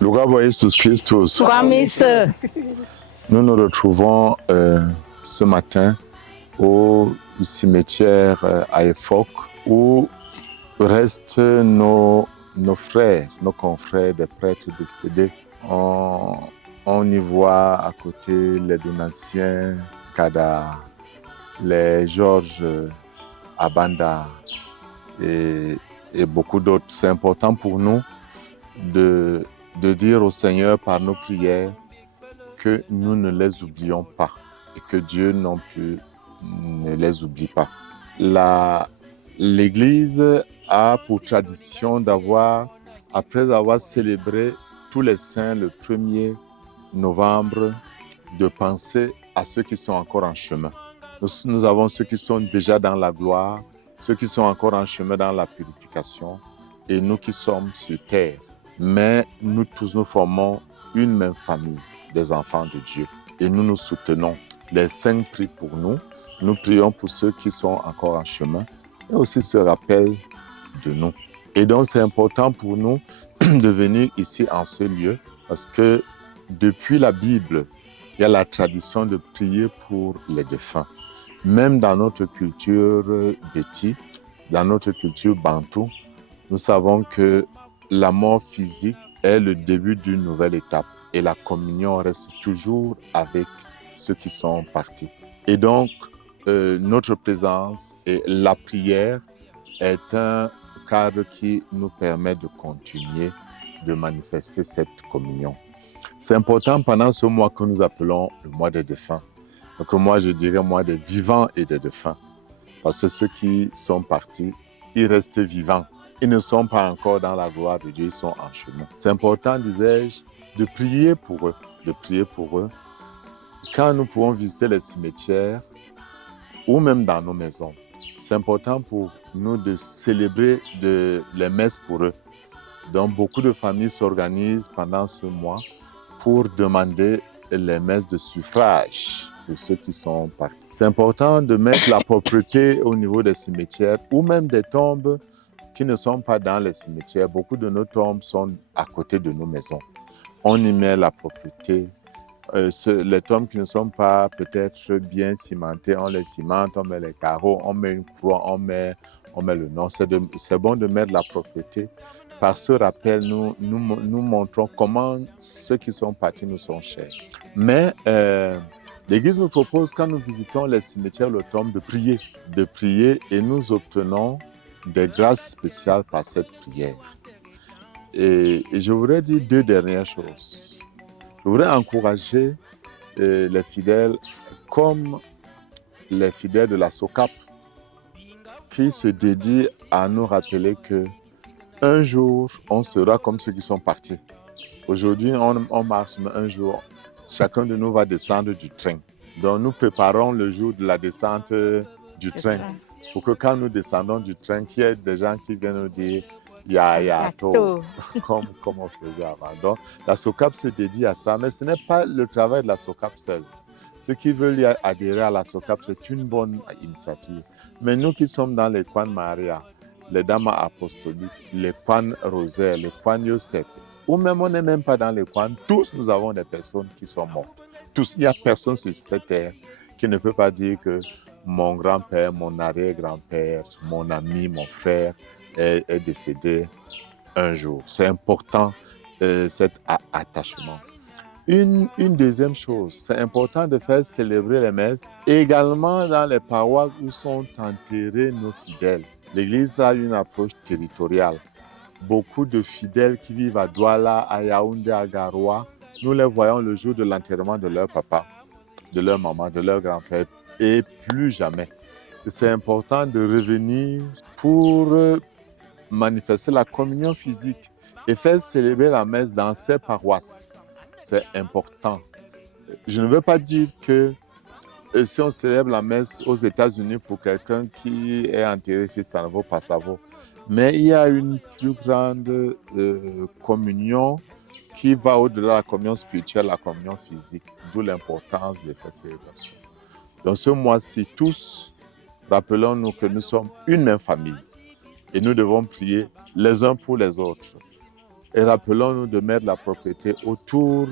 Louange à Jesus Christus. Nous nous retrouvons ce matin au cimetière à Efok où restent nos frères, nos confrères des prêtres décédés. On y voit à côté les Donatiens Kada, les Georges Abanda et beaucoup d'autres. C'est important pour nous de dire au Seigneur par nos prières que nous ne les oublions pas et que Dieu non plus ne les oublie pas. L'Église a pour tradition après avoir célébré tous les saints le 1er novembre, de penser à ceux qui sont encore en chemin. Nous avons ceux qui sont déjà dans la gloire, ceux qui sont encore en chemin dans la purification et nous qui sommes sur terre. Mais nous tous, nous formons une même famille des enfants de Dieu et nous nous soutenons. Les saints prient pour nous, nous prions pour ceux qui sont encore en chemin et aussi se rappellent de nous. Et donc c'est important pour nous de venir ici en ce lieu parce que depuis la Bible, il y a la tradition de prier pour les défunts. Même dans notre culture béti, dans notre culture bantou, nous savons que la mort physique est le début d'une nouvelle étape et la communion reste toujours avec ceux qui sont partis. Et donc, notre présence et la prière est un cadre qui nous permet de continuer de manifester cette communion. C'est important pendant ce mois que nous appelons le mois des défunts. Donc moi, je dirais mois des vivants et des défunts. Parce que ceux qui sont partis, ils restent vivants. Ils ne sont pas encore dans la gloire de Dieu, ils sont en chemin. C'est important, disais-je, de prier pour eux, Quand nous pouvons visiter les cimetières ou même dans nos maisons, c'est important pour nous de célébrer les messes pour eux. Donc beaucoup de familles s'organisent pendant ce mois pour demander les messes de suffrage de ceux qui sont partis. C'est important de mettre la propreté au niveau des cimetières ou même des tombes qui ne sont pas dans les cimetières. Beaucoup de nos tombes sont à côté de nos maisons. On y met la propreté. Les tombes qui ne sont pas peut-être bien cimentées, on les cimente, on met les carreaux, on met une croix, on met le nom. C'est bon de mettre la propreté. Par ce rappel, nous montrons comment ceux qui sont partis nous sont chers. Mais l'Église nous propose, quand nous visitons les cimetières, le tombe, de prier et nous obtenons des grâces spéciales par cette prière. Et je voudrais dire 2 dernières choses. Je voudrais encourager les fidèles comme les fidèles de la SOCAP qui se dédient à nous rappeler que un jour, on sera comme ceux qui sont partis. Aujourd'hui, on marche, mais un jour, chacun de nous va descendre du train. Donc, nous préparons le jour de la descente du train. Pour que quand nous descendons du train, qu'il y ait des gens qui viennent nous dire « Ya, to », comme on faisait avant. Donc, la SOCAP se dédie à ça, mais ce n'est pas le travail de la SOCAP seule. Ceux qui veulent y adhérer à la SOCAP, c'est une bonne initiative. Mais nous qui sommes dans les coins de Maria, les dames apostoliques, les coins rosaires, les coins Yosef, ou même on n'est même pas dans les coins, tous nous avons des personnes qui sont mortes. Tous, il n'y a personne sur cette terre qui ne peut pas dire que mon grand-père, mon arrière-grand-père, mon ami, mon frère est décédé un jour. C'est important cet attachement. Une deuxième chose, c'est important de faire célébrer les messes également dans les paroisses où sont enterrés nos fidèles. L'Église a une approche territoriale. Beaucoup de fidèles qui vivent à Douala, à Yaoundé, à Garoua, nous les voyons le jour de l'enterrement de leur papa, de leur maman, de leur grand-père, et plus jamais. C'est important de revenir pour manifester la communion physique et faire célébrer la messe dans ces paroisses. C'est important. Je ne veux pas dire que si on célèbre la messe aux États-Unis pour quelqu'un qui est enterré ici, ça ne vaut pas, ça vaut. Mais il y a une plus grande communion qui va au-delà de la communion spirituelle, la communion physique, d'où l'importance de ces célébrations. Dans ce mois-ci, tous, rappelons-nous que nous sommes une même famille et nous devons prier les uns pour les autres. Et rappelons-nous de mettre la propriété autour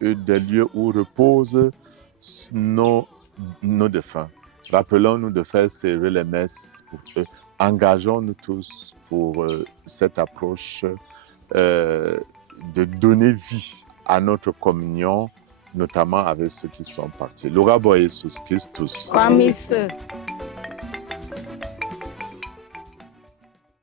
des lieux où reposent nos défunts. Rappelons-nous de faire célébrer les messes pour eux. Engageons-nous tous pour cette approche de donner vie à notre communion, notamment avec ceux qui sont partis. Lugabo Jesus Christus. Kwamis.